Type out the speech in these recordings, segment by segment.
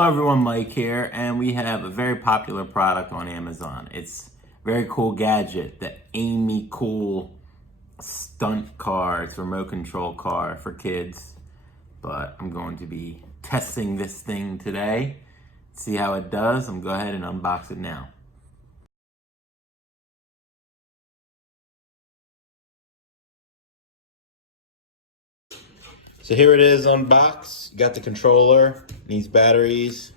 Hello everyone, Mike here, and we have a very popular product on Amazon. It's a very cool gadget, the Amicool Stunt car. It's a remote control car for kids, but I'm going to be testing this thing today. See how it does. I'm going to go ahead and unbox it now. So here it is unboxed. Got the controller, needs batteries.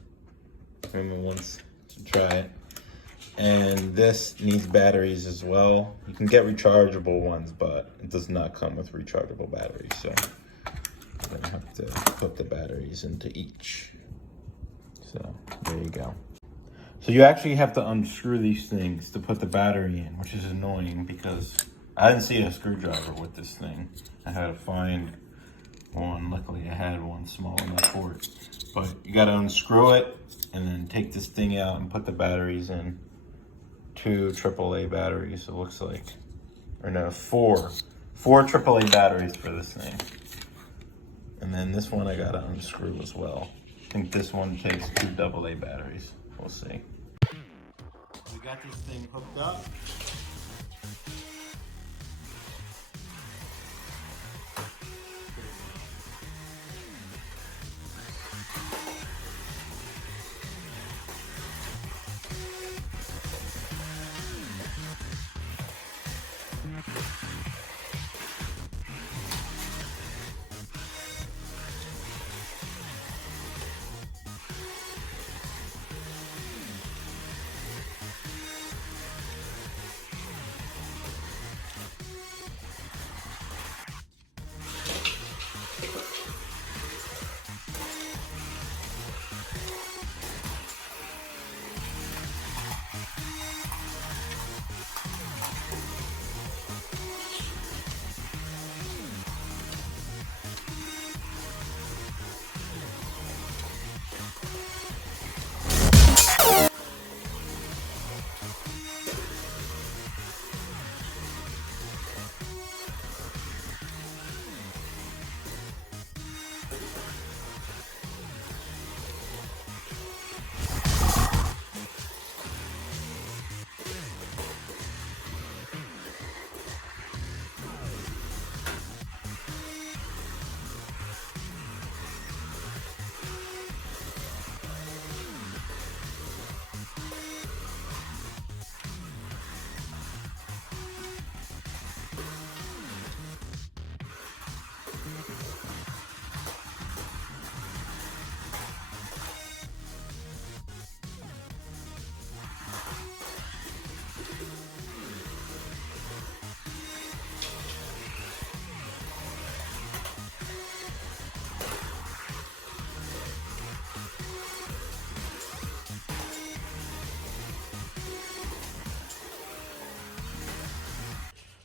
Everyone wants to try it. And this needs batteries as well. You can get rechargeable ones, but it does not come with rechargeable batteries. So I'm gonna have to put the batteries into each. So there you go. So you actually have to unscrew these things to put the battery in, which is annoying because I didn't see a screwdriver with this thing. I had to find one. Luckily I had one small enough for it. But you gotta unscrew it and then take this thing out and put the batteries in. 2 AAA batteries, it looks like. Or no, 4 AAA batteries for this thing. And then this one I gotta unscrew as well. I think this one takes 2 AA batteries. We'll see. We got this thing hooked up.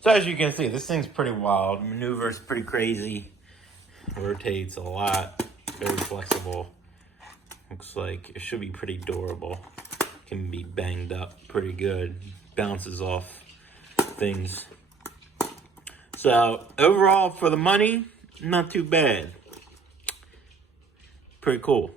So as you can see, this thing's pretty wild. Maneuvers pretty crazy. Rotates a lot. Very flexible. Looks like it should be pretty durable. Can be banged up pretty good. Bounces off things. So overall, for the money, not too bad. Pretty cool.